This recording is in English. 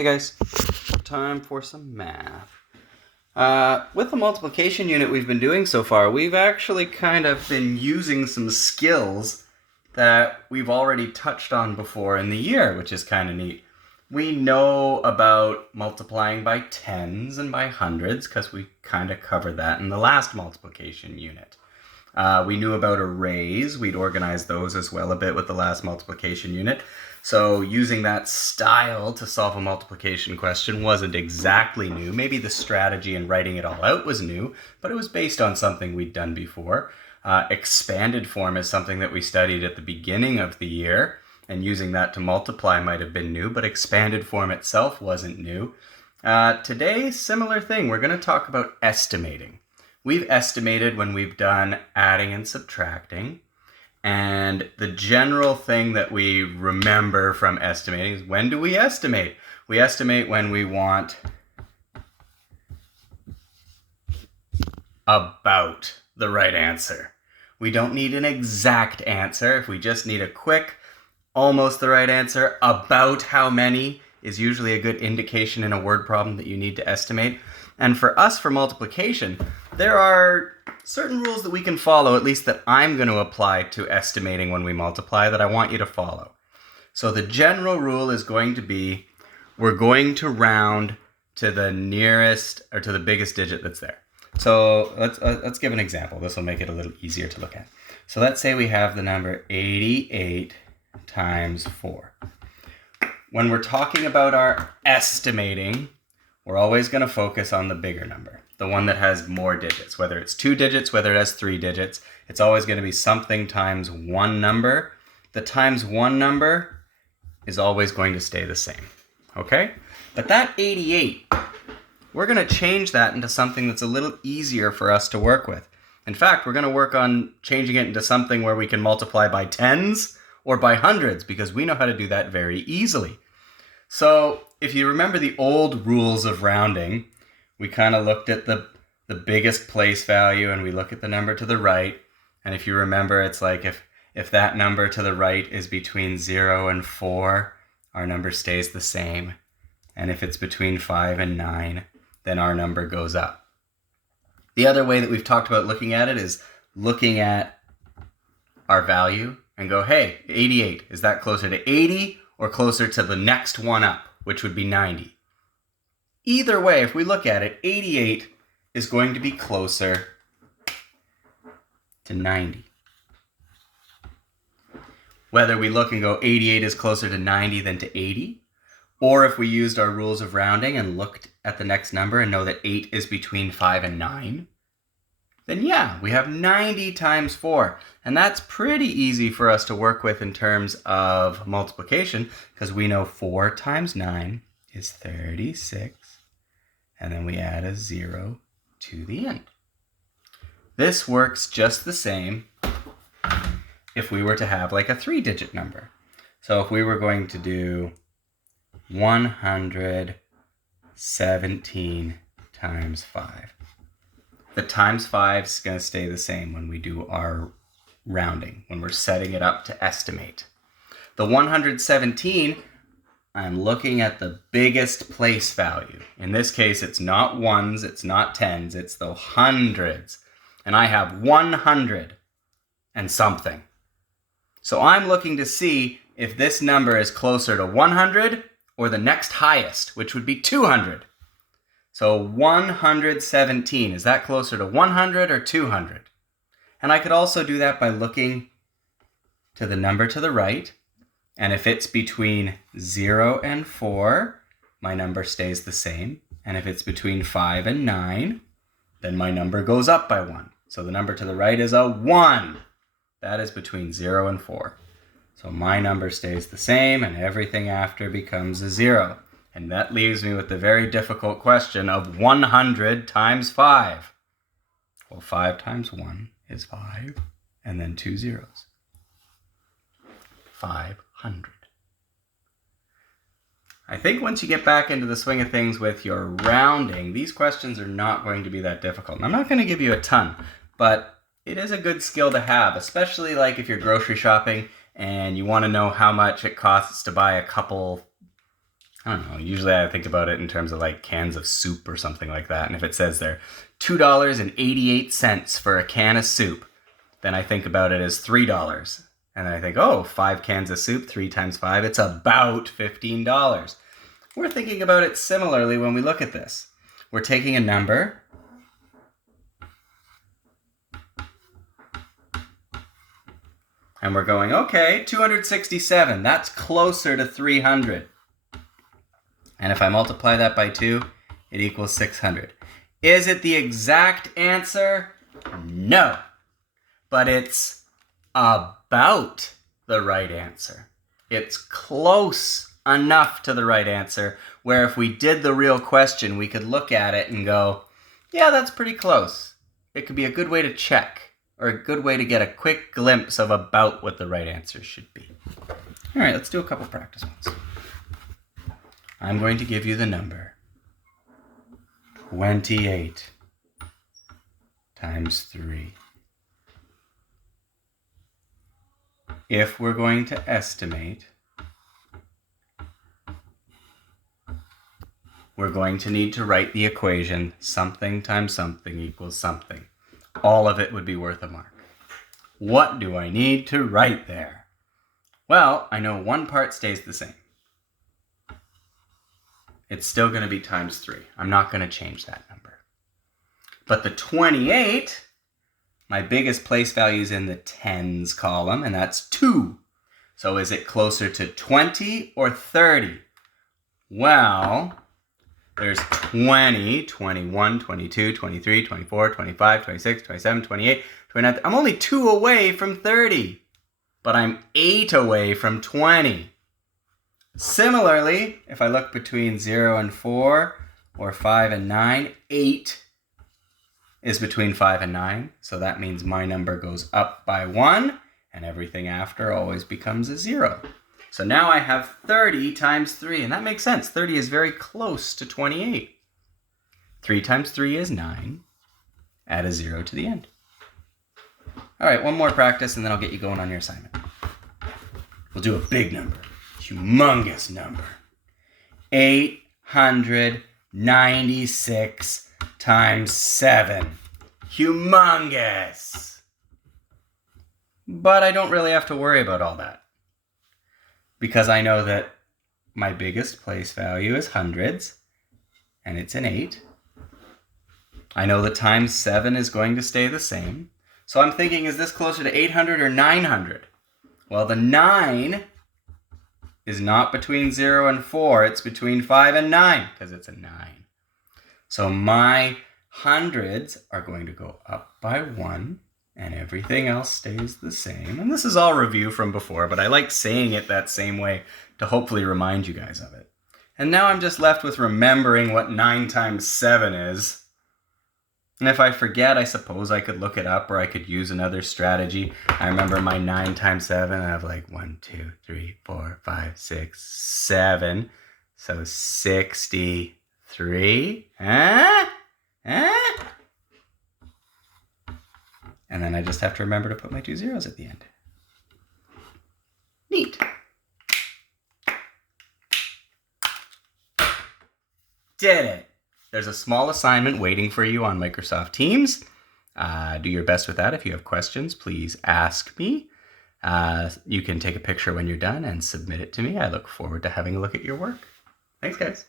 Hey guys, time for some math. With the multiplication unit we've been doing so far, we've actually kind of been using some skills that we've already touched on before in the year, which is kind of neat. We know about multiplying by tens and by hundreds because we kind of covered that in the last multiplication unit. We knew about arrays. We'd organized those as well a bit with the last multiplication unit. So using that style to solve a multiplication question wasn't exactly new. Maybe the strategy and writing it all out was new, but it was based on something we'd done before. Expanded form is something that we studied at the beginning of the year, and using that to multiply might have been new, but expanded form itself wasn't new. Today, similar thing. We're going to talk about estimating. We've estimated when we've done adding and subtracting. And the general thing that we remember from estimating is, when do we estimate? We estimate when we want about the right answer. We don't need an exact answer. If we just need a quick, almost the right answer, about how many is usually a good indication in a word problem that you need to estimate. And for us, for multiplication, there are certain rules that we can follow, at least that I'm going to apply to estimating when we multiply, that I want you to follow. So the general rule is going to be, we're going to round to the nearest or to the biggest digit that's there. So let's give an example. This will make it a little easier to look at. So let's say we have the number 88 times 4. When we're talking about our estimating, we're always going to focus on the bigger number, the one that has more digits. Whether it's 2 digits, whether it has 3 digits, it's always going to be something times one number. The times one number is always going to stay the same, okay? But that 88, we're going to change that into something that's a little easier for us to work with. In fact, we're going to work on changing it into something where we can multiply by tens or by hundreds, because we know how to do that very easily. So if you remember the old rules of rounding, we kind of looked at the biggest place value and we look at the number to the right. And if you remember, it's like if that number to the right is between 0 and 4, our number stays the same. And if it's between 5 and 9, then our number goes up. The other way that we've talked about looking at it is looking at our value and go, hey, 88, is that closer to 80 or closer to the next one up, which would be 90? Either way, if we look at it, 88 is going to be closer to 90. Whether we look and go 88 is closer to 90 than to 80, or if we used our rules of rounding and looked at the next number and know that 8 is between 5 and 9, then yeah, we have 90 times 4. And that's pretty easy for us to work with in terms of multiplication, because we know 4 times 9 is 36. And then we add a 0 to the end. This works just the same if we were to have like a 3-digit number. So if we were going to do 117 times 5. The times 5 is going to stay the same when we do our rounding, when we're setting it up to estimate. The 117, I'm looking at the biggest place value. In this case, it's not ones, it's not tens, it's the hundreds. And I have 100 and something. So I'm looking to see if this number is closer to 100 or the next highest, which would be 200. So 117, is that closer to 100 or 200? And I could also do that by looking to the number to the right. And if it's between 0 and 4, my number stays the same. And if it's between 5 and 9, then my number goes up by 1. So the number to the right is a 1. That is between 0 and 4. So my number stays the same and everything after becomes a 0. And that leaves me with the very difficult question of 100 times 5. Well, 5 times 1 is 5, and then 2 zeros. 500. I think once you get back into the swing of things with your rounding, these questions are not going to be that difficult. And I'm not going to give you a ton, but it is a good skill to have, especially like if you're grocery shopping and you want to know how much it costs to buy a couple I don't know. Usually I think about it in terms of like cans of soup or something like that. And if it says there $2.88 for a can of soup, then I think about it as $3. And then I think, oh, 5 cans of soup, 3 times 5, it's about $15. We're thinking about it similarly when we look at this. We're taking a number, and we're going, okay, 267, that's closer to 300. And if I multiply that by 2, it equals 600. Is it the exact answer? No. But it's about the right answer. It's close enough to the right answer where if we did the real question, we could look at it and go, yeah, that's pretty close. It could be a good way to check or a good way to get a quick glimpse of about what the right answer should be. All right, let's do a couple practice ones. I'm going to give you the number 28 times 3. If we're going to estimate, we're going to need to write the equation something times something equals something. All of it would be worth a mark. What do I need to write there? Well, I know one part stays the same. It's still going to be times 3. I'm not going to change that number. But the 28, my biggest place value is in the tens column, and that's 2. So is it closer to 20 or 30? Well, there's 20, 21, 22, 23, 24, 25, 26, 27, 28, 29. I'm only 2 away from 30, but I'm 8 away from 20. Similarly, if I look between 0 and 4 or 5 and 9, 8 is between 5 and 9. So that means my number goes up by 1 and everything after always becomes a 0. So now I have 30 times 3, and that makes sense. 30 is very close to 28. 3 times 3 is 9. Add a 0 to the end. All right, one more practice, and then I'll get you going on your assignment. We'll do a big number, humongous number. 896 times 7. Humongous. But I don't really have to worry about all that, because I know that my biggest place value is hundreds, and it's an 8. I know the times 7 is going to stay the same. So I'm thinking, is this closer to 800 or 900? Well, the 9 is not between 0 and 4. It's between 5 and 9, because it's a 9. So my hundreds are going to go up by 1, and everything else stays the same. And this is all review from before, but I like saying it that same way to hopefully remind you guys of it. And now I'm just left with remembering what 9 times 7 is. And if I forget, I suppose I could look it up, or I could use another strategy. I remember my 9 times 7, I have like 1, 2, 3, 4, 5, 6, 7. So 63. And then I just have to remember to put my 2 zeros at the end. Neat. Did it. There's a small assignment waiting for you on Microsoft Teams. Do your best with that. If you have questions, please ask me. You can take a picture when you're done and submit it to me. I look forward to having a look at your work. Thanks, guys.